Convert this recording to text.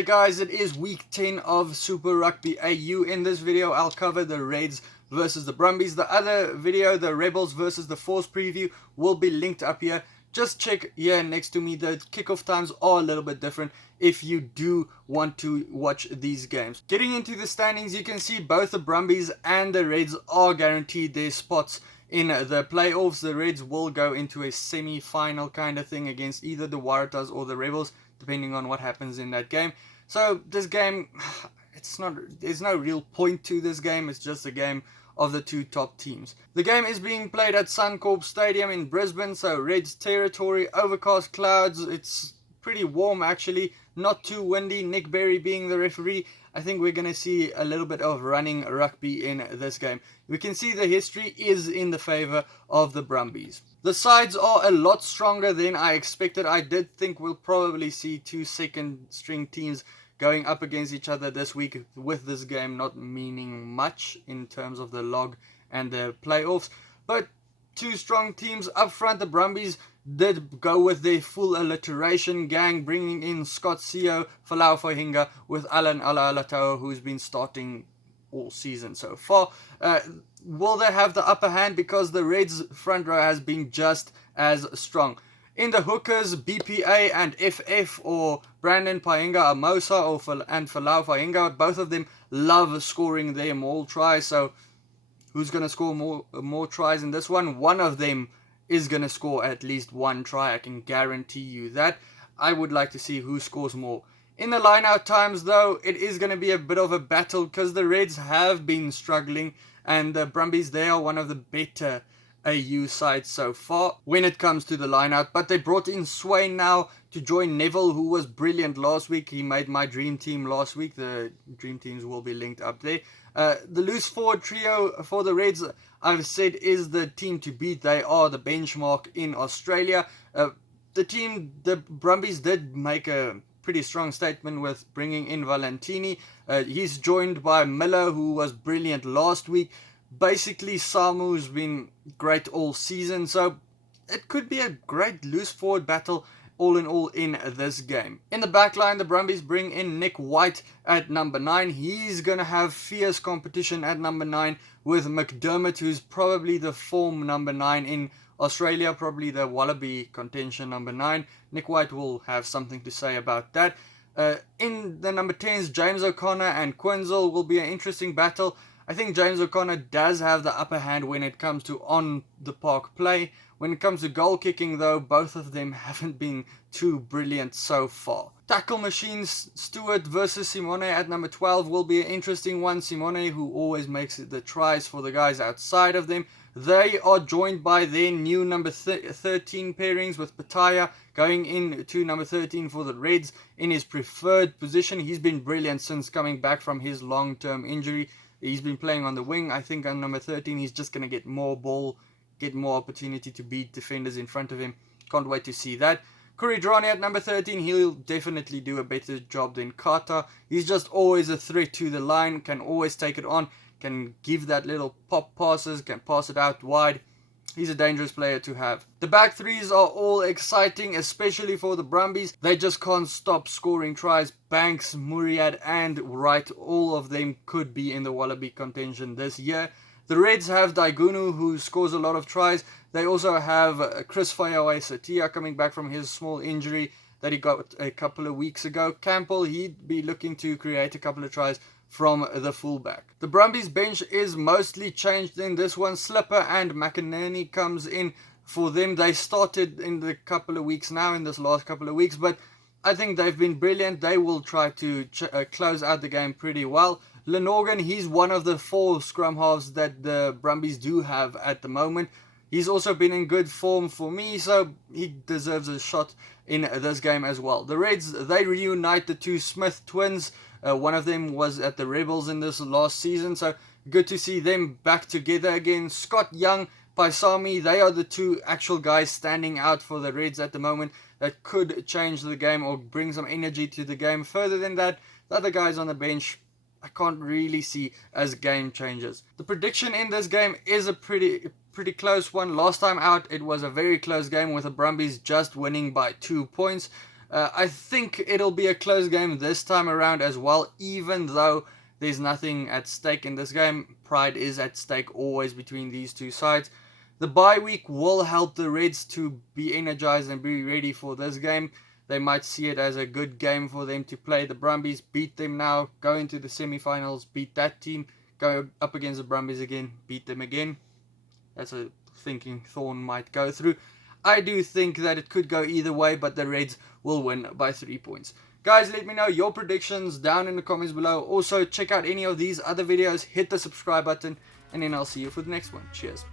G'day guys, it is week 10 of Super Rugby AU. In this video I'll cover the Reds versus the Brumbies. The other video, the Rebels versus the Force preview, will be linked up here. Just check here next to me. The kickoff times are a little bit different if you do want to watch these games. Getting into the standings, you can see both the Brumbies and the Reds are guaranteed their spots in the playoffs. The Reds will go into a semi-final kind of thing against either the Waratahs or the Rebels, depending on what happens in that game. So this game, there's no real point to this game. It's just a game of the two top teams. The game is being played at Suncorp Stadium in Brisbane, so Reds territory, overcast clouds. It's pretty warm actually, not too windy. Nick Berry being the referee. I think we're going to see a little bit of running rugby in this game. We can see the history is in the favour of the Brumbies. The sides are a lot stronger than I expected. I did think we'll probably see two second string teams going up against each other this week, with this game not meaning much in terms of the log and the playoffs. But two strong teams up front. The Brumbies did go with their full alliteration gang, bringing in Scott Sio, Falau Fahinga, with Alan Alaalatau, who's been starting all season so far. Will they have the upper hand because the Reds front row has been just as strong? In the hookers, BPA and FF, or Brandon Paenga Amosa and Falau Fahinga, both of them love scoring their maul tries. So who's going to score more tries in this one? One of them is going to score at least one try. I can guarantee you that. I would like to see who scores more. In the line-out times, though, it is going to be a bit of a battle because the Reds have been struggling, and the Brumbies, they are one of the better AU sides so far when it comes to the line-out. But they brought in Swain now to join Neville, who was brilliant last week. He made my dream team last week. The dream teams will be linked up there. The loose forward trio for the Reds, I've said, is the team to beat. They are the benchmark in Australia. The Brumbies did make a pretty strong statement with bringing in Valentini. He's joined by Miller, who was brilliant last week. Basically, Samu's been great all season, so it could be a great loose forward battle all in all in this game. In the back line, the Brumbies bring in Nick White at number 9. He's going to have fierce competition at number 9 with McDermott, who's probably the form number 9 in Australia, probably the Wallaby contention number 9. Nick White will have something to say about that. In the number 10s, James O'Connor and Quinzel will be an interesting battle. I think James O'Connor does have the upper hand when it comes to on-the-park play. When it comes to goal kicking, though, both of them haven't been too brilliant so far. Tackle machines, Stewart versus Simone at number 12 will be an interesting one. Simone, who always makes the tries for the guys outside of them. They are joined by their new number 13 pairings, with Pataya going into number 13 for the Reds in his preferred position. He's been brilliant since coming back from his long-term injury. He's been playing on the wing. I think on number 13 he's just going to get more ball, get more opportunity to beat defenders in front of him. Can't wait to see that. Kuridrani at number 13, he'll definitely do a better job than Carter. He's just always a threat to the line, can always take it on, can give that little pop passes, can pass it out wide. He's a dangerous player to have. The back threes are all exciting, especially for the Brumbies. They just can't stop scoring tries. Banks, Muriad and Wright, all of them could be in the Wallaby contention this year. The Reds have Daigunu, who scores a lot of tries. They also have Chris Fayawe-Satia coming back from his small injury that he got a couple of weeks ago. Campbell, he'd be looking to create a couple of tries from the fullback. The Brumbies bench is mostly changed in this one. Slipper and McInerney comes in for them. They started in the couple of weeks now, in this last couple of weeks, but I think they've been brilliant. They will try to close out the game pretty well. Lenorgan, he's one of the 4 scrum halves that the Brumbies do have at the moment. He's also been in good form for me, so he deserves a shot in this game as well. The Reds, they reunite the two Smith twins. One of them was at the Rebels in this last season, so good to see them back together again. Scott Young, Paisami, they are the two actual guys standing out for the Reds at the moment that could change the game or bring some energy to the game. Further than that, the other guys on the bench, I can't really see as game changers. The prediction in this game is a pretty close one. Last time out, it was a very close game with the Brumbies just winning by 2 points. I think it'll be a close game this time around as well, even though there's nothing at stake in this game. Pride is at stake always between these two sides. The bye week will help the Reds to be energized and be ready for this game. They might see it as a good game for them to play the Brumbies, beat them now, go into the semi-finals, beat that team, go up against the Brumbies again, beat them again. That's a thinking Thorn might go through. I do think that it could go either way, but the Reds will win by 3 points. Guys, let me know your predictions down in the comments below. Also, check out any of these other videos, hit the subscribe button, and then I'll see you for the next one. Cheers.